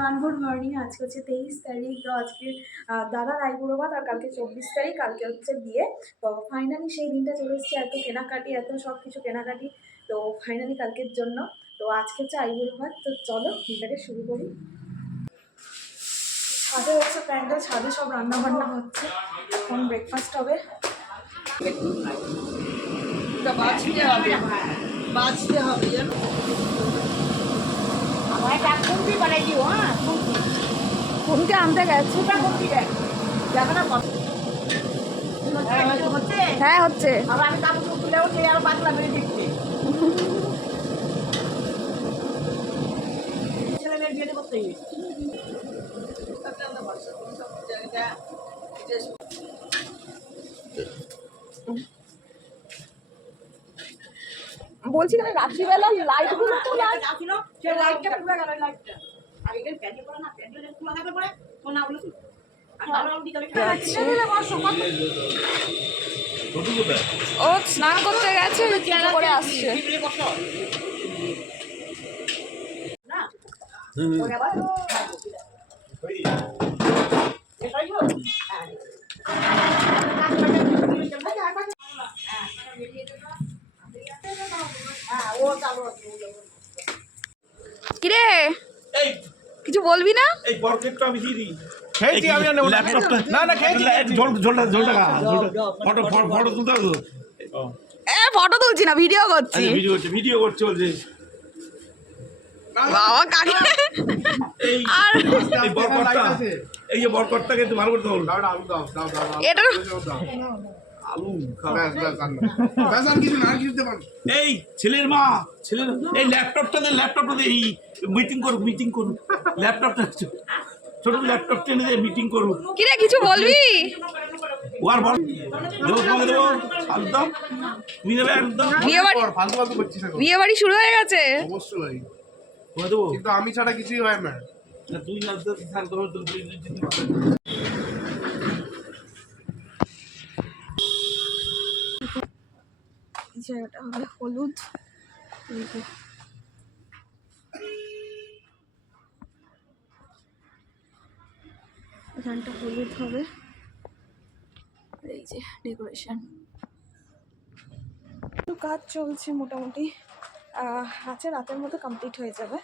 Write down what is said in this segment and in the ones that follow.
Everyone, good morning. আজকে হচ্ছে 23 তারিখ। তো আজকে দাদার আইবুড়ো ভাত, আর কালকে 24 তারিখ, কালকে হচ্ছে বিয়ে। তো ফাইনালি সেই দিনটা চলে এসেছে। এত কেনাকাটি, এত সব কিছু কেনাকাটি, তো ফাইনালি কালকের জন্য। তো আজকে হচ্ছে আইবুড়ো ভাত। তো চলো দিনটাকে শুরু করি। ছাদে হচ্ছে প্যান্ডেল, ছাদে সব রান্না বান্না হচ্ছে। এখন ব্রেকফাস্ট হবে। বাঁচতে হবে, বাঁচতে হবে জানো। আমার একটা কুন্তি বানাই দিও। হ্যাঁ, কোনকে আনতে গেছে? কুন্তি দেখ, দেখো না কত হচ্ছে। হ্যাঁ হচ্ছে। আবার আমি কাপড় তুলেও যে আরো পাতলা বেরিয়ে দিচ্ছি। ছেলে মেয়ের বিয়ে করতে বলছিলাম রাত্রিবেলা লাইটগুলো তো ছিল, সেই লাইটটা পুরো গেল। লাইটটা আগেকার প্যান্ডেল পরে না, প্যান্ডেল খোলা থাকলে পরে না বলে ও স্নান করতে গেছে, করে আসছে। কিরে কিছু বলবি না? এই বরকেটটা আমি দিয়ে দিই। খেয়েছি আমি আর নেবো না। না না খেয়েছি। ঝোলটা খা, ফটো তুলতে হবে তো। ফটো তুলছি না, ভিডিও করছি। ভিডিও করছে বলছে। বাবা কাকে আর এই বরকটটা, এই যে বরকটটাকে একটু ভালো করে ধরো। এটা আলু খাও। ব্যাস আর কিছু না, আর কিছু দেবেন। এই ছেলের মা, এই ল্যাপটপটা দে, এই মিটিং করুন ল্যাপটপটা, ছোট ল্যাপটপটা নিয়ে মিটিং করুন। কিরে কিছু বলবি? ওর বল দেবো একদম, তুমি দেবে একদম। ফালতু ফালতু করছিস এখন। বিয়ে বাড়ি শুরু হয়ে গেছে। অবশ্যই, দেবো কিন্তু আমি ছাড়া কিছুই হয় না। তুই না থাক জায়গাটা হবে হলুদ। এখানটা হলুদ হবে। এই যে ডেকোরেশন, একটু কাজ চলছে মোটামুটি। আছে, রাতের মধ্যে কমপ্লিট হয়ে যাবে।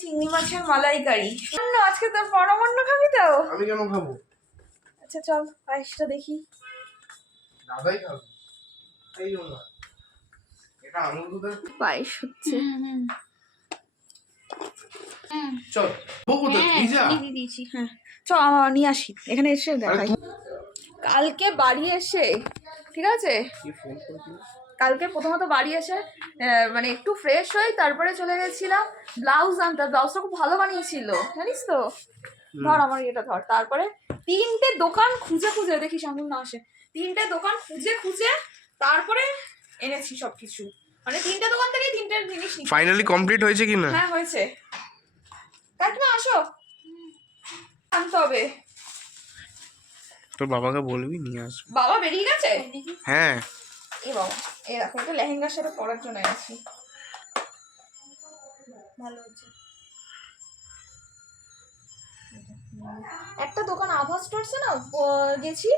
চিংড়ি মাছের মালাইকারি। না আজকে তোর পরমান্ন খাবি তো? আমি কেন খাবো? আচ্ছা চল পায়েসটা দেখি। দাদাই খাবে। এই না, এটা আমল দুধের পায়েস হচ্ছে। চল বকো তো ভিজা। হ্যাঁ চ নিয়ে আসি, এখানে এসে দেখাই। কালকে বাড়ি এসে, ঠিক আছে, কালকে প্রথমত বাড়ি এসে মানে একটু ফ্রেশ হয়ে তারপরে চলে গেছিলাম ব্লাউজ আনতে। ব্লাউজটা খুব ভালো বানিয়েছিল জানিস তো। ধর আমার এটা ধর। তারপরে 3টে দোকান খুঁজে খুঁজে, দেখি সামনে না আসে, 3টে দোকান খুঁজে খুঁজে তারপরে এনেছি সবকিছু। মানে 3টে দোকান থেকে 3টে জিনিস নিচ্ছি। ফাইনালি কমপ্লিট হয়েছে কি না? হ্যাঁ হয়েছে। কাকিমা আসো, আনতে হবে। তোর বাবাকে বলবি নিয়ে আসবে। বাবা বেরিয়ে গেছে? হ্যাঁ এ বাবা, এই দেখো এটা লেহেঙ্গার সাথে পরার জন্য এনেছি। ভালো হচ্ছে। একটা দোকান আভা স্টোরসে না গেছি,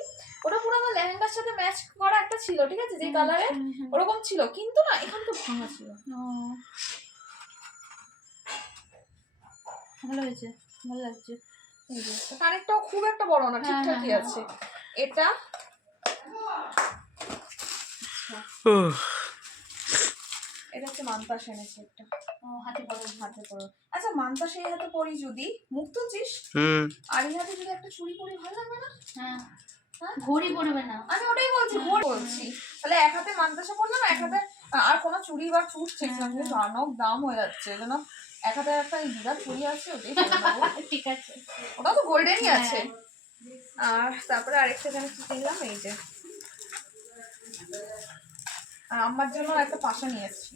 ওটা পুরো আমার লেহেঙ্গার সাথে ম্যাচ করা একটা ছিল, ঠিক আছে, যে কালারে ওরকম ছিল, কিন্তু না এখান তো ভাঙা ছিল। ভালো হয়েছে, ভালো লাগছে। কানেরটাও খুব একটা বড় না, ঠিকঠাকই আছে। এটা এটা হচ্ছে মান্তাস এনেছে একটা। হাতে পড়ো। হাতে পরো। আচ্ছা মান্তাস এই হাতে পরি যদি, মুখ তুলছিস, আর এই হাতে যদি একটা চুড়ি পরি ভালো লাগবে না? হ্যাঁ, ঘড়ি পড়বে না। আমি ওটাই বলছি, বলছি তাহলে এক হাতে মান্তাসা পরলাম, এক হাতে আর কোনো চুড়ি বা চুট চেয়েছিলাম, কিন্তু অনেক দাম হয়ে যাচ্ছে যেন। এক হাতে একটা বিরাট চুড়ি আছে, ওটাই ঠিক আছে, ওটা তো গোল্ডেনই আছে। আর তারপরে আরেকটা যেন কি কিনলাম, এই যে, আর আমার জন্য একটা পাশা নিয়ে এসেছি।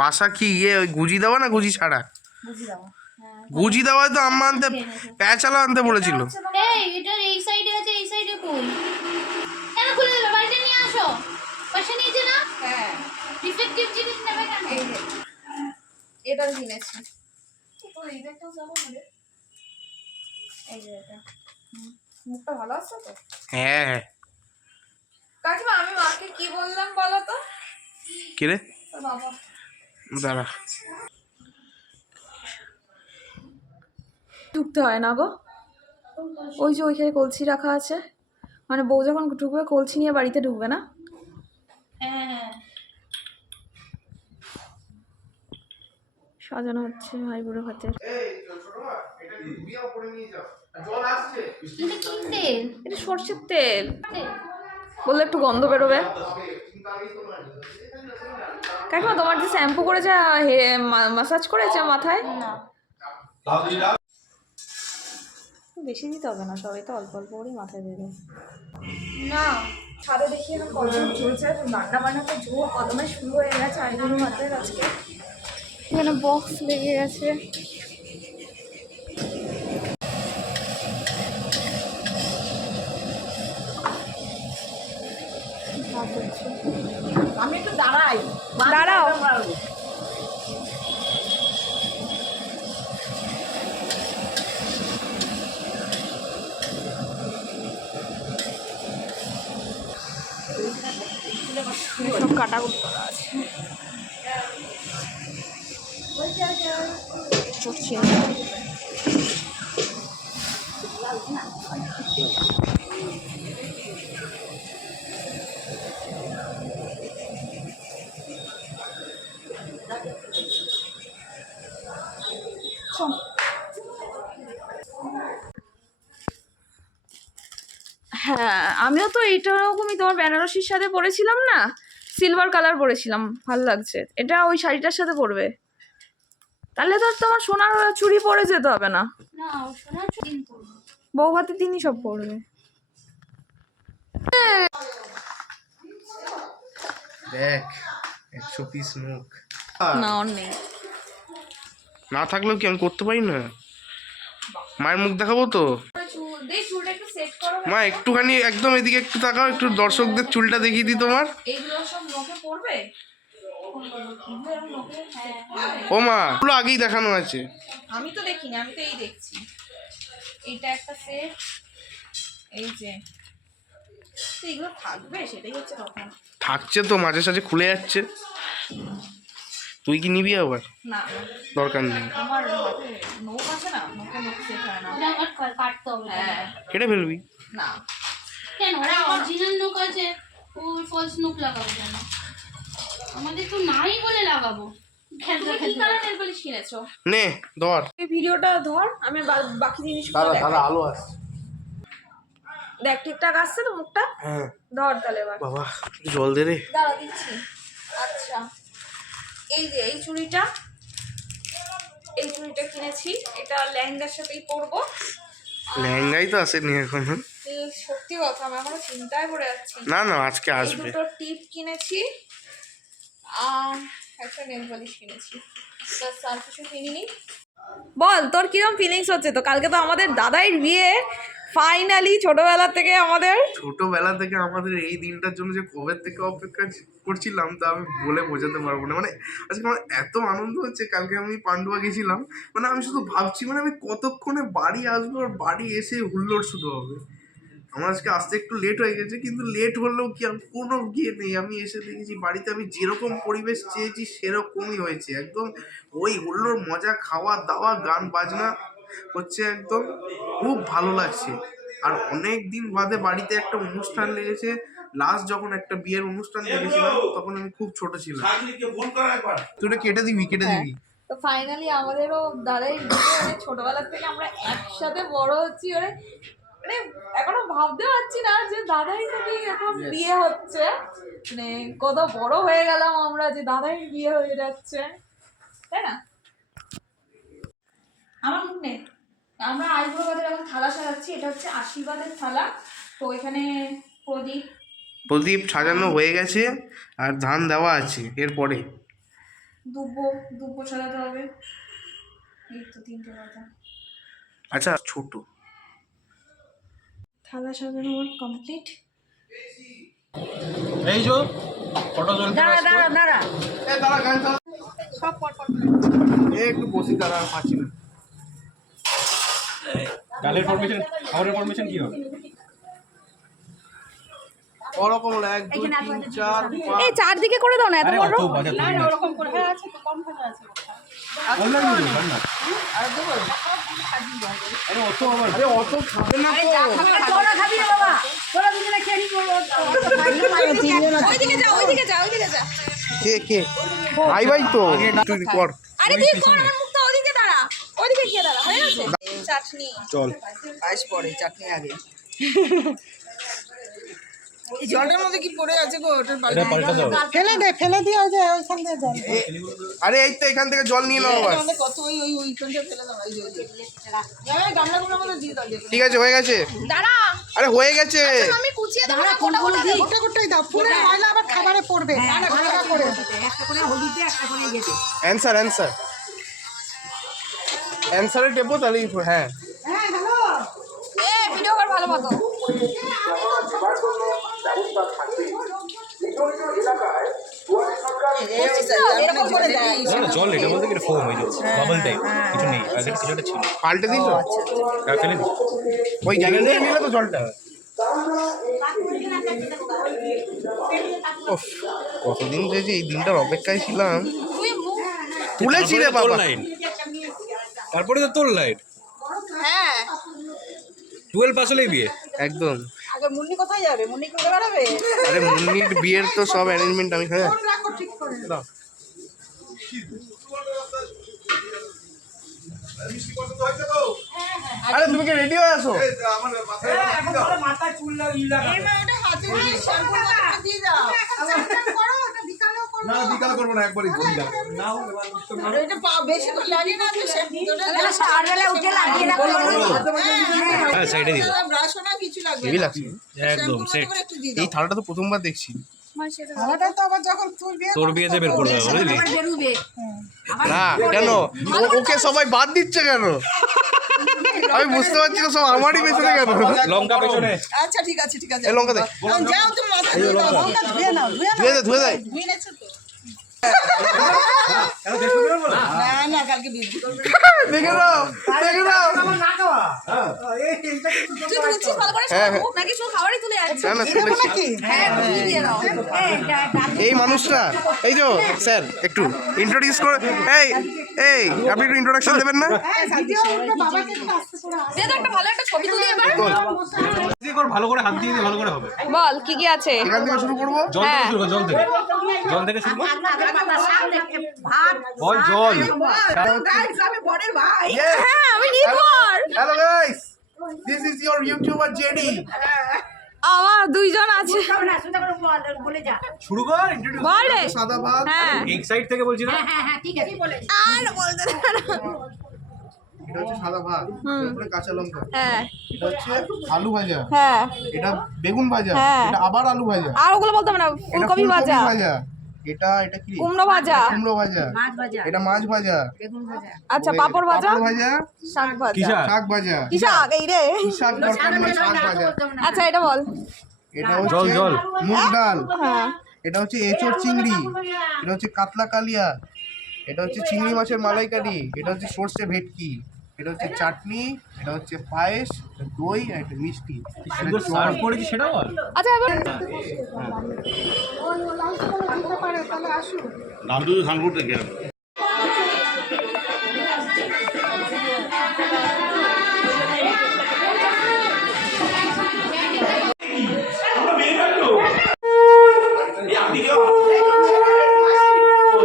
পাশা কি ইয়ে ওই গুজি দেওয়া না গুজি ছাড়া? বুঝি যাবো। গুজি দেওয়া তো আম্মা আনতে, প্যাচালা আনতে বলেছিল। এই এটা এই সাইডে আছে, এই সাইডে কই? কেন খুলে দিল? বাড়িতে নিয়ে আসো। পয়সা নিয়েছে না? হ্যাঁ, ডিফেক্টিভ জিনিস নেবে কেন? এই যে এটা কিনেছি। এই যে একটা যাবো না রে। এই যে এটা মুখটা ভালো আছে তো? হ্যাঁ। কাকিমা আমি মাকে কি বললাম বলো তো? কি রে? তোর বাবা দাঁড়া। ঢুকতে হয় না গো, ওই যে ওইখানে কলসি রাখা আছে, মানে বউ যখন ঢুকবে কলসি নিয়ে বাড়িতে ঢুকবে না? হ্যাঁ সাজানো হচ্ছে ভাই বুড়ো হাতের। এটা কি তেল? এটা সর্ষের তেল, বললে একটু গন্ধ বেরোবে। কাকিমা তোমার যে শ্যাম্পু করেছে মাসাজ করেছে মাথায়? না বেশি দিতে হবে না, সবাই তো অল্প অল্প করেই মাথায় দেবে। না ছাদে দেখি এখন কদম চলছে, রান্না বান্নাতে ঝোল কদমে শুরু হয়ে গেছে আইগুলো হাতের আজকে। এখানে বক্স লেগে গেছে। আমি একটু দাঁড়াই। দাঁড়াও। সব কাটাকুটি করা আছে। চড়ছি না। হ্যাঁ আমিও তো এইটা রকমই তোমার বেনারসির সাথে পরেছিলাম না, সিলভার কালার পরেছিলাম, ভালো লাগছে। এটা ওই শাড়িটার সাথে পরবে, তাহলে তো আর তোমার সোনার চুড়ি পরে যেতে হবে না। না সোনার চুড়ি পরবো। বউ ভাতের দিনই সব পরবে। দেখ 100 পিস মুখ না ওর নেই। না থাকলেও কি আমি করতে পারি না? মায়ের মুখ দেখাবো তো। চুলটা একটু সেট করো। মা একটুখানি একদম এদিকে একটু তাকাও, একটু দর্শকদের চুলটা দেখিয়ে দিই তোমার। এইগুলো সব নোকে পড়বে। ও মা এগুলো আগেই দেখানো আছে। আমি তো দেখিনি, আমি তো এই দেখছি। এইটা একটা সেট, এই যে তো এগুলো থাকবে সেটাই হচ্ছে কথা। থাকছে তো, মাঝে সাঝে খুলে যাচ্ছে। তুই কি নিবি আবার? না দরকার নেই। আমার হাতে নখ আছে না, নোকে নখ সেট হয় না। এটা আমার কাটতে হবে। হ্যাঁ কেটে ফেলবি। না কেন অরিজিনাল নোক আছে, ও ফলস নোক লাগাবো কেন? আমাদের তো নাই বলে লাগাবো। তুমি কি কালার নেল পলিশ কিনেছো? নে ধর। এই ভিডিওটা ধর, আমি বাকি জিনিসগুলো দাদা দেখাই। দাদা আলো আসছে। দেখ ঠিকঠাক আসছে তো মুখটা? হ্যাঁ ধর তাহলে এবার বাবা একটু জল দে রে। দাঁড়া দিচ্ছি। আচ্ছা এই যে এই চুড়িটা, এই চুড়িটা কিনেছি, এটা লেহেঙ্গার সাথেই পরবো। লেহেঙ্গাই তো আসেনি এখনো। এই সত্যি কথা আমি এখনো চিন্তায় পড়ে যাচ্ছি। না না আজকে এই আসবে। দুটো টিপ কিনেছি আর একটা নেল পলিশ কিনেছি, ব্যাস আর কিছু কিনিনি। বল তোর কিরম ফিলিংস হচ্ছে? তো কালকে তো আমাদের দাদাইয়ের বিয়ে, ফাইনালি ছোটবেলা থেকে আমাদের ছোটবেলা থেকে আমাদের এই দিনটার জন্য যে কবে থেকে অপেক্ষা করছিলাম তা আমি বলে বোঝাতে পারবো না। মানে আজকে আমার এত আনন্দ হচ্ছে। কালকে আমি পান্ডুয়া গেছিলাম, মানে আমি শুধু ভাবছি মানে আমি কতক্ষণে বাড়ি আসবো, আর বাড়ি এসে হুল্লোড় শুরু হবে। আমার আজকে আসতে একটু লেট হয়ে গেছে, কিন্তু লেট হলেও কি আর কোনো গিয়ে নেই। আমি এসে দেখেছি বাড়িতে আমি যেরকম পরিবেশ চেয়েছি সেরকমই হয়েছে। একদম ওই হুল্লোড়, মজা, খাওয়া দাওয়া, গান বাজনা হচ্ছে, একদম খুব ভালো লাগছে। আর অনেক দিন বাদে বাড়িতে একটা অনুষ্ঠান লেগেছে। লাস্ট যখন একটা বিয়ের অনুষ্ঠান দেখেছিলাম তখন আমি খুব ছোট ছিলাম। তুই এটা কেটে দিবি, কেটে দিবি। তো ফাইনালি আমাদেরও দাদাইয়ের বিয়ে, মানে ছোটবেলার থেকে আমরা একসাথে বড় হচ্ছি। মানে এখনো ভাবতে পারছি না যে দাদাই থেকে এখন বিয়ে হচ্ছে, মানে কত বড় হয়ে গেলাম আমরা যে দাদাই বিয়ে হয়ে যাচ্ছে, তাই না? আমার মুখ নেই। আমরা আইবুড়ো ভাতের এখন থালা সাজাচ্ছি, এটা হচ্ছে আশীর্বাদের থালা। তো এখানে প্রদীপ প্রদীপ সাজানো হয়ে গেছে আর ধান দেওয়া আছে এরপরে। দুব্বো সাজাতে হবে। এই তো তিনটে কথা। আচ্ছা ছোট থালা সাজানো আমার কমপ্লিট। এই যে ফটো চলছে। দাঁড়া দাঁড়া দাঁড়া। দাঁড়া গান চালা। সব পর পর একটু বসি, দাঁড়া পাচ্ছি না। ডালের ফরমেশন, খাবারের ফরমেশন কি হবে? ওরকম হলো 1 2 3 4 এই 5 চারদিকে করে দাও না এত আরে বড়। অত বাজার না তুমি না না। ওরকম করে হ্যাঁ আছে তো কম ভাজা আছে অনলাইন নিয়ে নিন না। আরে অত আবার আরে অত খাবে না তো। তোরা খাবি না বাবা তোরা দুজনে খেয়ে নিবো ওইদিকে যা ওইদিকে যা ওইদিকে যা। কে কে ভাই ভাই তো তুই কর। আরে তুই কোন আমার মুখটা ওইদিকে দাঁড়া, ওইদিকে গিয়ে দাঁড়া, হয়ে গেছে। চাটনি চল। পায়েস পরে চাটনি আগে এই জলটার মধ্যে কি পড়ে আছে গো ওটার এটা পাল্টা দাও। ফেলে দিয়ে ওই যে ওইখান দিয়ে যাবে আরে এই তো এখান থেকে জল নিয়ে নাও বাস। আমাদের কত ওইখানটা ফেলে দাও এই যে এই গামলাগুলোর মধ্যে দিয়ে দাও ঠিক আছে হয়ে গেছে। দাঁড়া, আরে হয়ে গেছে। আমি কুচিয়ে দেবো না, গোটা গোটা দেবো। গোটাই দাও পুরো ময়লা আবার খাবারে পড়বে না না গোটা করে একটা করে হলুদে একটা করে গেছে অ্যানসার অ্যানসারে টেপো তাহলেই হ্যাঁ। হ্যাঁ হ্যালো এ ভিডিও কর ভালো মতো। এরকম করে দেয়। না না জল এটা বলতে কি ফোম হয়ে যাচ্ছে বাবল টাইপ কিছু নেই আগে কিছু একটা ছিল পাল্টে দিছো আর ফেলে দিই। ওই জায়গা থেকে নিলে তো জলটা। উফ, কতদিন যে এই দিনটার অপেক্ষায় ছিলাম। তুই মুখ তুলেছি রে তারপরে তো তোর বাবা। লাইন। তারপরে তো তোর লাইন হ্যাঁ 12 পাস হলেই বিয়ে। একদম। আগে মুন্নি কোথায় যাবে মুন্নি করে বেড়াবে আরে মুন্নির বিয়ের তো সব অ্যারেঞ্জমেন্ট আমি হ্যাঁ রাখো ঠিক করে দাও। আরে তুমি কি রেডি হয়ে আসো? মাথায় চুল লাগা এই মা ওটা হাতে দিয়ে শ্যাম্পু করে দিয়ে দাও করো ওটা বিকালেও করো না বিকালে করবো না একবারই বললাম আর এটা বেশি করে লাগিয়ে না তো শ্যাম্পু তাহলে সকালবেলা উঠে লাগিয়ে রাখো হ্যাঁ সাইডে দিও ব্রাশও না কিছু লাগবে হেভি লাগছে। একদম সেট। একটু দিয়ে এই থালাটা তো প্রথমবার দেখছি। খাওয়াটা তো আবার যখন তুলবে তোর বিয়েতে বের করে দেবো বুঝলি? বেরুবে না কেন ওকে সবাই বাদ দিচ্ছে কেন? আমি বুঝতে পারছি না সব আমারই পেছনে কেন? লঙ্কা পেছনে। আচ্ছা ঠিক আছে এই লঙ্কা দে। যাও তুমি মাথা ধুয়ে দাও লঙ্কা ধুয়ে নাও ধুয়ে দে ধুয়ে দে। ধুয়ে নেছো তো না না কালকে বিদ্যুৎ দেখে নাও দেখে নাও। তুই তুলছিস ভালো করে হ্যাঁ, সব নাকি শুধু খাবারই তুলে যাচ্ছে। না না তুলেছি। হ্যাঁ তুই দিয়ে দাও। এই মানুষটা এই যে স্যার একটু ইন্ট্রোডিউস করে এই এই আপনি একটু ইন্ট্রোডাকশন দেবেন না? ভিডিও বাবাকে একটু আস্তে করে দে তো একটা ভালো একটা ছবি তুলি এবার। দিয়ে কর ভালো করে হাত দিয়ে দিয়ে ভালো করে হবে। বল কি কি আছে? এখান থেকে শুরু করবো। জল থেকে শুরু কর জল থেকে। জল থেকে শুরু কর। বল জল। গাইস আমি বড়ের ভাই হ্যাঁ আমি নির্ভর। Hello guys this is your YouTuber JD. আমার দুইজন আছে। না শুনতে করে বলে যা শুরু কর ইন্ট্রোডিউস। বল রে। সাদা ভাত। হ্যাঁ এক সাইড থেকে বলছি না। হ্যাঁ ঠিক আছে বলে আর বলতে দে না। এটা হচ্ছে সাদা ভাত। এরপরে কাঁচা লঙ্কা। হ্যাঁ এটা হচ্ছে আলু ভাজা। হ্যাঁ এটা বেগুন ভাজা। হ্যাঁ। এটা আবার আলু ভাজা। আর ওগুলো বলতে হবে না, এটা ফুলকপি ভাজা, এটা এটা কি? কুমড়ো ভাজা, কুমড়ো ভাজা। মাছ ভাজা এটা মাছ ভাজা। বেগুন ভাজা আচ্ছা পাপড় ভাজা, পাঁপড় ভাজা। শাক ভাজা। কিসা? শাক ভাজা। কি শাক এই রে? কি শাক দরকার নেই শাক ভাজা। আচ্ছা এটা বল। এটা জল, হচ্ছে জল। মুগ ডাল। হ্যাঁ এটা হচ্ছে এঁচোড় চিংড়ি। এটা হচ্ছে কাতলা কালিয়া। এটা হচ্ছে চিংড়ি মাছের মালাইকারি। এটা হচ্ছে সর্ষে ভেটকি। এটা হচ্ছে চাটনি। এটা হচ্ছে পায়েস। এটা দই আর একটা মিষ্টি। এটা সুন্দর জল। সার্ভ করেছি সেটা বল। আচ্ছা এবার দিতে পারে তাহলে আসুন নাম দুটো ধান করতে গেল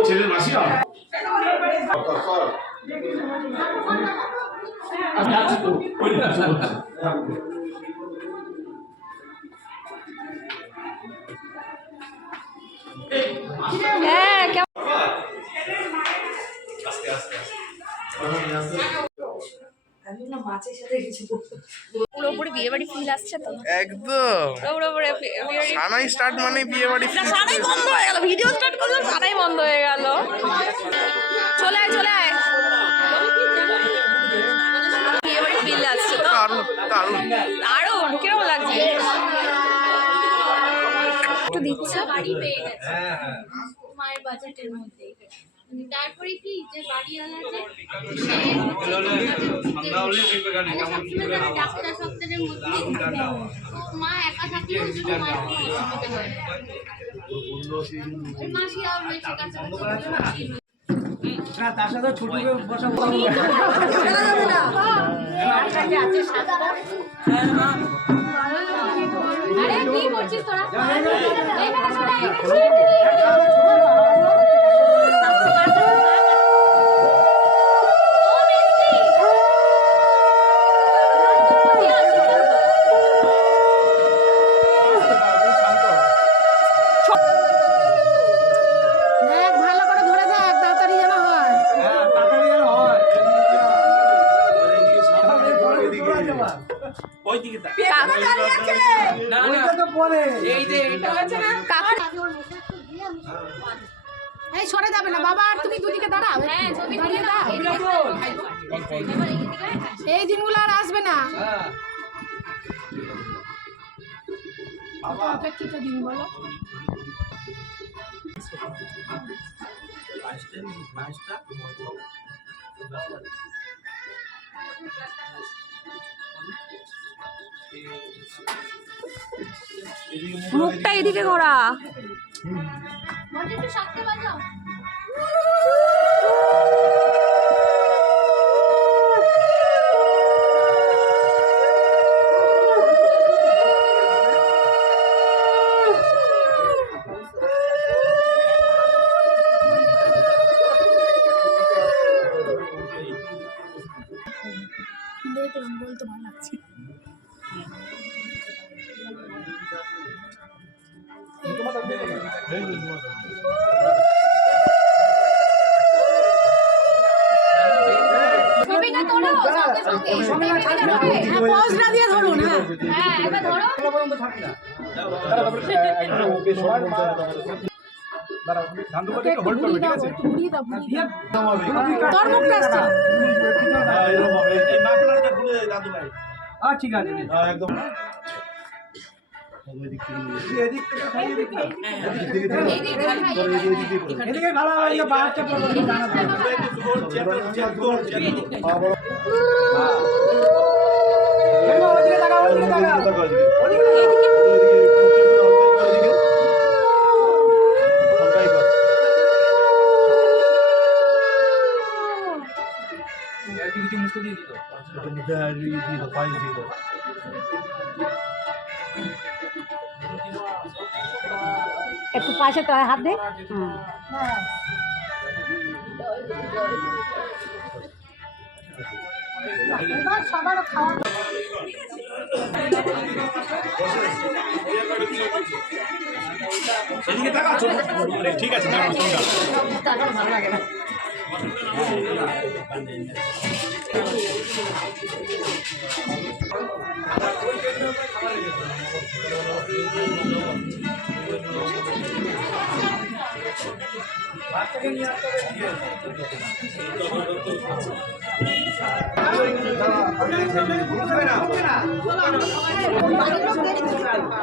ছেলের মাসি আমি আছি তো হ্যাঁ কেমন পুরোপুরি বিয়ে বাড়ি ফিল আসছে তো? একদম পুরোপুরি বিয়ে বাড়ি। সানাই স্টার্ট মানে বিয়ে বাড়ি। না, সারাই বন্ধ হয়ে গেল, ভিডিও স্টার্ট করলাম সারাই বন্ধ হয়ে গেল। চলে আয় চলে আয়, বিয়ে বাড়ি ফিল আসছে তো? দারুণ দারুণ। দারুণ, কিরকম লাগছে? একটু দিচ্ছে বাড়ি পেয়ে গেছে মায়ের বাজেটের মধ্যে। তারপরে কি যে বাড়িওয়ালা যে সে ডাক্তার সপ্তাহের মধ্যেই থাকে। তো মা একা থাকলেও শুধু মায়ের কোনো অসুবিধা হয় না। মাসিরাও রয়েছে কাছাকাছি। তার সাথে ছুটিকে বসাবো। আরে কি করছিস তোরা? এইখানে শোনা, ভালো করে ধরে থাক, তাড়াতাড়ি যেন হয়। হ্যাঁ, তাড়াতাড়ি যেন হয়। ওই দিকে তাক। কাকা দাঁড়িয়ে আছে। না, ওইটা তো পরে। এই যে এটা হচ্ছে না কাকা। এই সরে যাবে না বাবা, আর তুমি দুদিকে দাঁড়াও। হ্যাঁ ছবি দাঁড়িয়ে দাও। এই দিনগুলো আর আসবে না। হ্যাঁ। কত অপেক্ষিত দিন বলো। মুখটা এদিকে করা। মনে একটু শক্ত বাজাও। দেখলাম, বলতে ভালো লাগছে। ছবিটা তোলো সঙ্গে সঙ্গে। হ্যাঁ, পজ না দিয়ে ধরুন। হ্যাঁ, হ্যাঁ একবার ধরো। পর্যন্ত থাকি না। একটু ঘুরিয়ে দাও, একটু ঘুরিয়ে দাও, ঘুরিয়ে দাও। তোর মুখটা আসছে। এই মাফলারটা খুলে দে দাদু ভাই। ঠিক আছে। একদম এদিক থেকে খাইয়ে দিক না। এইদিকে এদিকে খাওয়া হইলে বাচ্চা পড়বে না। ওদিকে তাকাও, ওদিকে তাকাও। কিছু মুখে দিয়ে দিত একটু পাশে তো হাত দে। সবার খাওয়া এদিকে তাকা ছোট। ঠিক আছে দাঁড়াও তোমরা। ভালো লাগে না।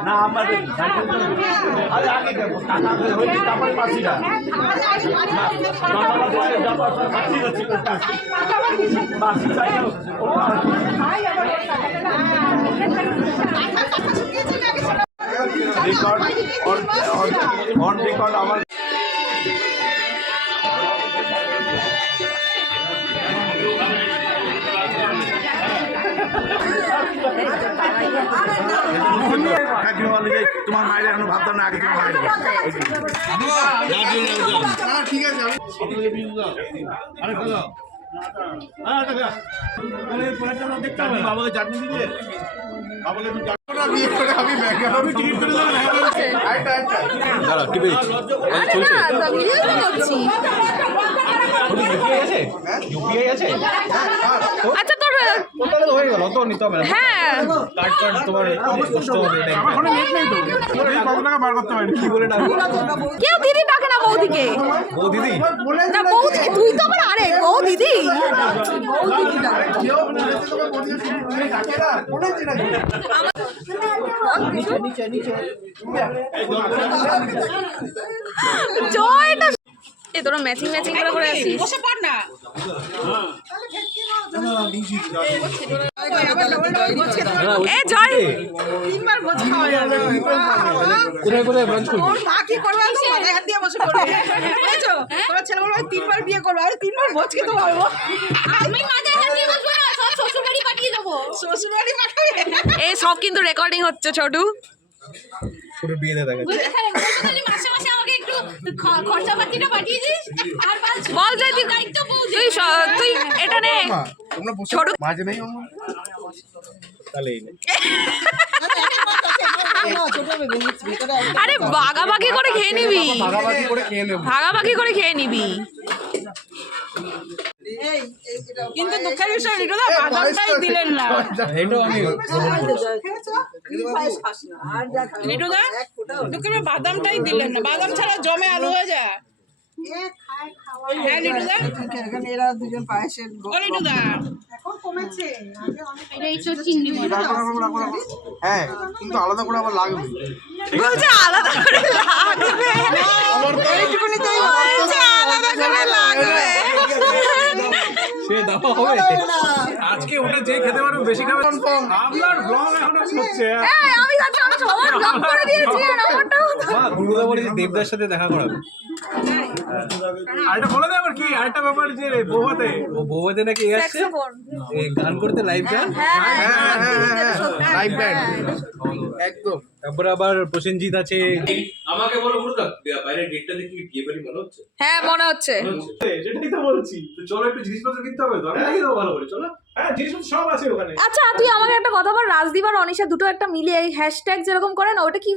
না আমাদের আরে আগে টাকা হয়ে তারপরে পাচ্ছিটা রেকর্ড অন রেকর্ড আমার তোমার মায়ের এখনো ভাবতাম না আগে তোমার মায়ের ঠিক আছে বাবাকে চাটনি দিলে বাবাকে আমি আমি টিকিট করে দেবো দাঁড়া টিপে চলছে ইউপিআই আছে ইউপিআই আছে আচ্ছা তোর ওটা তো হয়ে গেল অত নিতে হবে না হ্যাঁ কার্ড কার্ড তোমার কষ্ট হবে এটা কত টাকা বার করতে পারি কি বলে না কেউ দিদি ডাকে না বৌদিকে ও দিদি না বৌদি তুই তো আমার আরে বৌ দিদি জয়টা এ তোরা ম্যাচিং ম্যাচিং করে করে আসিস বসে পড় না। এ জয় তিনবার বোঝা হয় যাবে কোথায় কোথায় ব্রাঞ্চ করবি? ওর মা কি করবে তো মাথায় হাত দিয়ে বসে করবে বুঝেছো তোমার ছেলে বলবে তিনবার বিয়ে করবো আর তিনবার ভোজ খেতে পারবো আমি মাথায় হাত দিয়ে বসবো না, সব শ্বশুর বাড়ি পাঠিয়ে দেবো। শ্বশুর বাড়ি পাঠাবে এই সব কিন্তু রেকর্ডিং হচ্ছে ছোটু। ছোট বিয়ে দেখা গেছে। বলতে খালি মাসে মাসে আমাকে একটু খরচাপাতিটা পাঠিয়ে দিস। আর বল যে তুই দায়িত্ব বউ তুই এটা নে তোমরা বসে ছোট মাঝে নেই আমার তাহলে এই নে। আরে ভাগাভাগি করে খেয়ে নিবি, ভাগাভাগি করে খেয়ে নেবো। ভাগাভাগি করে খেয়ে নিবি। কিন্তু দুঃখের বিষয় লিটুদা বাদামটাই দিলেন না এটাও আমি লিটুদা দুঃখের বাদামটাই দিলেন না, বাদাম ছাড়া জমে আলু হয়ে যায়। হ্যাঁ লিটুদা এরা দুজন পায়েসের ও লিটুদা এটা একটু চিংড়ি মাছ। হ্যাঁ কিন্তু আলাদা করে আবার লাগবে। বলছে আলাদা করে লাগবে, বলছে আলাদা করে লাগবে। সে দাও হবে আজকে ওটা যে খেতে পারবে বেশি খাবে। আপনার ব্লগ এখনো হচ্ছে। এই আমি যাচ্ছি, আমি সবার ব্লক করে দিয়েছি আর আমারটাও মা গুরুদা বলে যে দেবদার সাথে দেখা করাবে। আরেকটা বলে দে আবার কি আরেকটা ব্যাপার যে বৌভাতে ও বৌভাতে নাকি এ আসছে স্যাক্সোফোন। এই গান করতে লাইভ গান। লাইভ ব্যান্ড একদম। তারপর আবার প্রসেনজিৎ আছে। আমাকে বলো গুরুদা বাইরের গেটটা দেখি বিয়ে বাড়ি মনে হচ্ছে? হ্যাঁ মনে হচ্ছে। সেটাই তো বলছি। তো চলো একটু জিনিসপত্র কিনতে হবে তো, আমি দেখিয়ে দেবো ভালো করে, চলো। হ্যাঁ জিনিসপত্র সব আছে ওখানে। আচ্ছা তুই আমাকে একটা কথা বল, রাজদীপ আর অনিশা দুটো একটা মিলিয়ে এই হ্যাশট্যাগ যেরকম করে না ওটা কি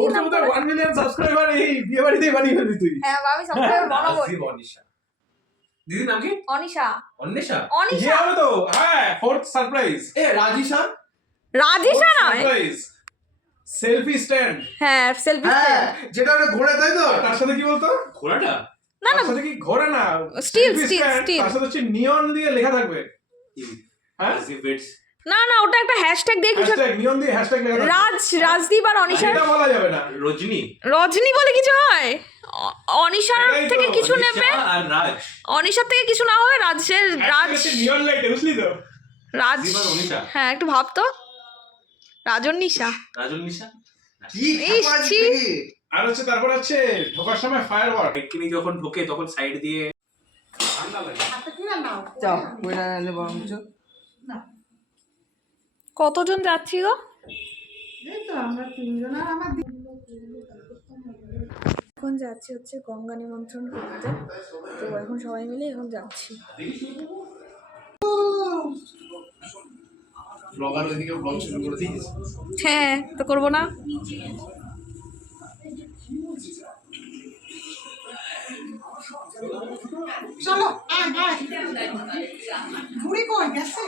কি নাম করে? 1 মিলিয়ন সাবস্ক্রাইবার এই বিয়ে বাড়িতেই বানিয়ে ফেলবি তুই। হ্যাঁ আমি সাবস্ক্রাইব বানাবো। রাজদীপ অনিশা। দিদি নাম কি? অনিশা। অন্বেষা? অনিশা। ইয়ে হবে তো, হ্যাঁ, ফোর্থ সারপ্রাইজ। এ রাজিশা? রাজিশা নয়, সারপ্রাইজ। Selfie stand. হ্যাঁ সেলফি হ্যাঁ যেটা ওটা ঘোড়া তাই তো। তার সাথে কি বলতো? ঘোড়াটা? না না তার সাথে কি ঘোড়া না? Steel selfie steel stand, steel তার সাথে হচ্ছে নিয়ন দিয়ে লেখা থাকবে। হ্যাঁ? না না ওটা একটা হ্যাশট্যাগ দিয়ে কিছু হ্যাশট্যাগ নিয়ন দিয়ে হ্যাশট্যাগ লেখা থাকবে। রাজদীপ আর অনিশা। এটা বলা যাবে না। রজনী বলে কিছু হয়, অনিশার এটাই তো, থেকে কিছু নেবে, আর রাজ অনিশার থেকে কিছু না হবে, রাজের রাজ নিয়ন লাইট বুঝলি তো? রাজ অনিশা হ্যাঁ একটু ভাবতো রাজনিশা। রাজনীশা কি ইস, খাবার ছি। থেকে? আর হচ্ছে তারপর হচ্ছে ঢোকার সময় ফায়ারওয়ার্ক। ব্যক্তিনি যখন ঢোকে তখন সাইড দিয়ে ঠান্ডা লাগে। যাও ওরা এলে বরঞ্চ কতজন যাচ্ছি গো? এই তো আমরা তিনজন আর আমার এখন যাচ্ছি হচ্ছে গঙ্গা নিমন্ত্রণ করতে, তো এখন সবাই মিলে এখন যাচ্ছি। ব্লগার ওইদিকে ব্লগ শুরু করে দিয়েছে। হ্যাঁ তো করবো না? চলো আয় আয় ঘুরি কই গেছে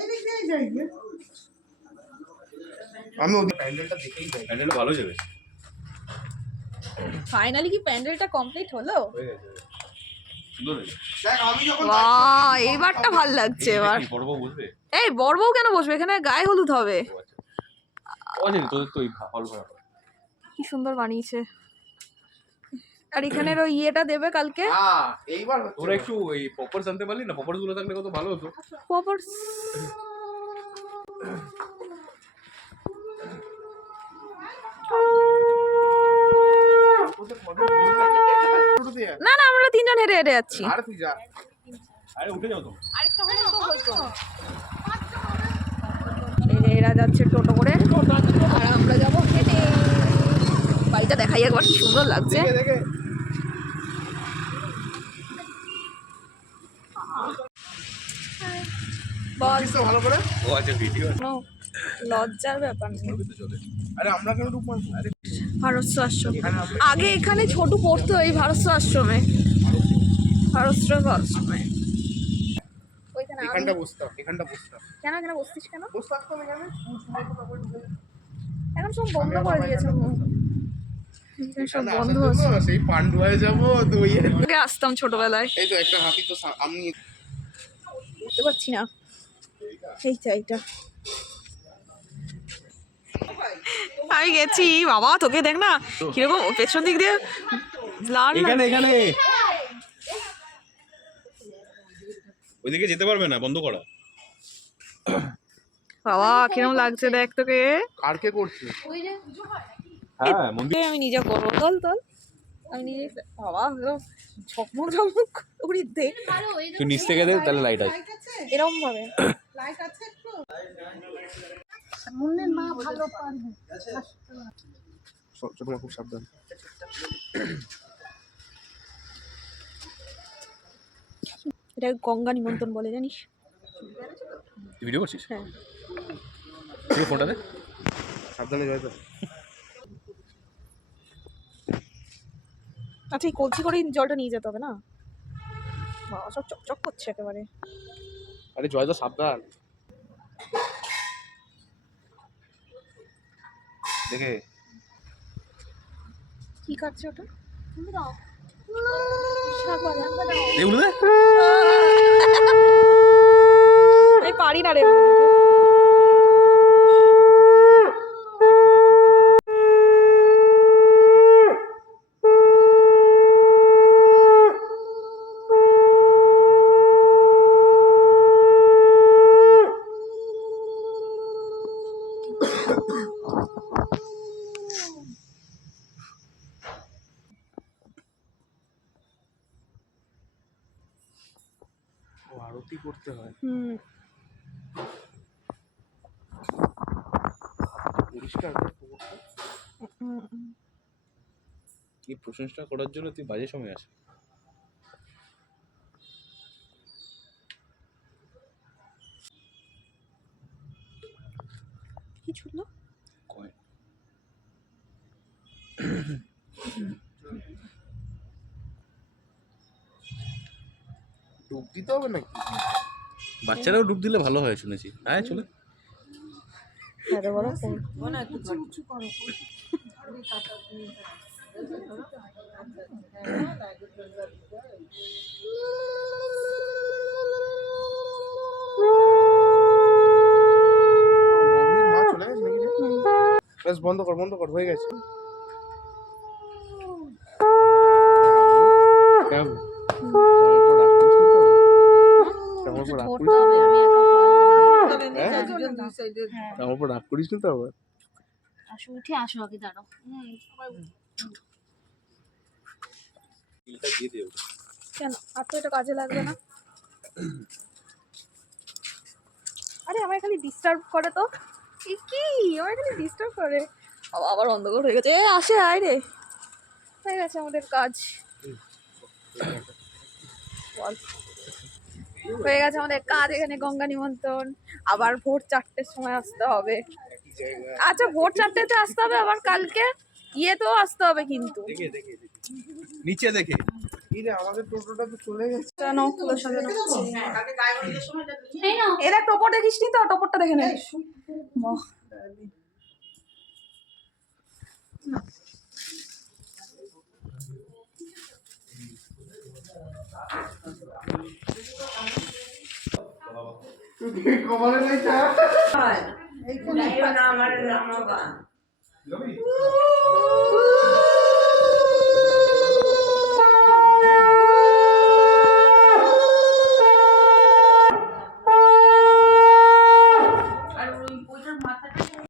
এদিক দিয়ে যাই গে আমি ওই প্যান্ডেলটা দেখেই যাই। প্যান্ডেল ভালো যাবে। ফাইনালি কি প্যান্ডেলটা কমপ্লিট হলো? দেখ আমি যখন বাহ এইবারটা ভাল লাগছে এবার। বড় বউ বুঝবে? এই বড় বউ কেন বসবে এখানে? গায়ে হলুদ হবে। আচ্ছা তোদের তো ওই হল ভাড়া। কি সুন্দর বানিয়েছে। আর এখানের ওই ইয়েটা দেবে কালকে এইবার তোরা একটু ওই পপার্স আনতে পারলি না? পপার্স গুলো থাকলে কত ভালো হতো। পপার্স। না না আমরা তিনজন হেঁটে হেঁটে যাচ্ছি। আর তুই যা। আরে উঠে যাও তো। এই যে এরা যাচ্ছে টোটো করে আর আমরা যাবো হেঁটে। বাড়িটা দেখাই একবার, কি সুন্দর লাগছে। দেখে বস ভালো করে। ও আচ্ছা ভিডিও কোনো লজ্জার ব্যাপার নেই। আরে আমরা কেন ঢুকবো? আরে ভারত আশ্রম আগে এখানে ছোট পড়তো, এই ভারত আশ্রমে। ওইখানে এখানটা বসতাম, এখানটা বসতাম। কেন এখানে বসতিস কেন? বসে থাকতাম এখানে। এখন সব বন্ধ করে দিয়েছে, সব বন্ধ আসার আছে। জন্য সেই পান্ডুয়ায় যাবো তো ওই আগে আসতাম ছোটবেলায়, এই তো একটা হাতি তো আমি বুঝতে পারছি না এই চাইটা। আমি গেছি বাবা, তোকে দেখ না কিরকম পেছন দিক দিয়ে ব্লার। এখানে এখানে ওইদিকে যেতে পারবে না, বন্ধ করা। বাবা কিরম লাগছে দেখ তোকে। কারকে করছিস? ওই যে হ্যাঁ, মন্দির। আমি নিজে করবো, তোল আমি নিজে। বাবা ঝকমক ঝকমক করি দেখ ভালো ওই তুই নিচ থেকে দেখ, তাহলে লাইট আছে। এরকম ভাবে। লাইট আছে একটু? ছোট মা খুব সাবধান। এটা গঙ্গা নিমন্ত্রণ বলে, জানিস? তুই ভিডিও করছিস? হ্যাঁ। তুই ফোনটা দে। সাবধানে যাই তো। আচ্ছা এই কলসি করে জলটা নিয়ে যেতে হবে না? বাবা সব চকচক করছে একেবারে। আরে জয় তো সাবধান দেখে। কি কাটছে ওটা? এগুলো দে। আমি পারি না রে। আরতি করতে হয়, পরিষ্কার এই প্রশংসা করার জন্য তুই বাজে সময় আসে। কি ছুটলো? কয় ডুব দিতে হবে নাকি? বাচ্চারাও ডুব দিলে ভালো হয় শুনেছি। হ্যাঁ চলে। এত বড় মা চলে গেছে নাকি রে? ব্যাস বন্ধ কর হয়ে গেছে। আমার উপর রাগ করিস না তো আবার। আসো, উঠে আসো আগে, দাঁড়াও। কেন? আর তো এটা কাজে লাগবে না। আরে আমার খালি ডিস্টার্ব করে তো। কি আমার খালি ডিস্টার্ব করে। আবার অন্ধকার হয়ে গেছে। আসে আয় রে, হয়ে গেছে আমাদের কাজ। হয়ে গেছে আমাদের কাজ। এখানে গঙ্গা নিমন্ত্রণ, আবার ভোর 4টের সময় আসতে হবে। আচ্ছা ভোর 4টেতে আসতে হবে, আবার কালকে ইয়েতেও আসতে হবে কিন্তু। নিচে দেখে। আমাদের টোটোটা তো চলে গেছে। জানো ফুলের সাথে কালকে গায়ে হলুদের সময় এই নাও। এরা টোপর দেখিস নি তো? টোপরটা দেখে নে। বাহ এইখানে না আমার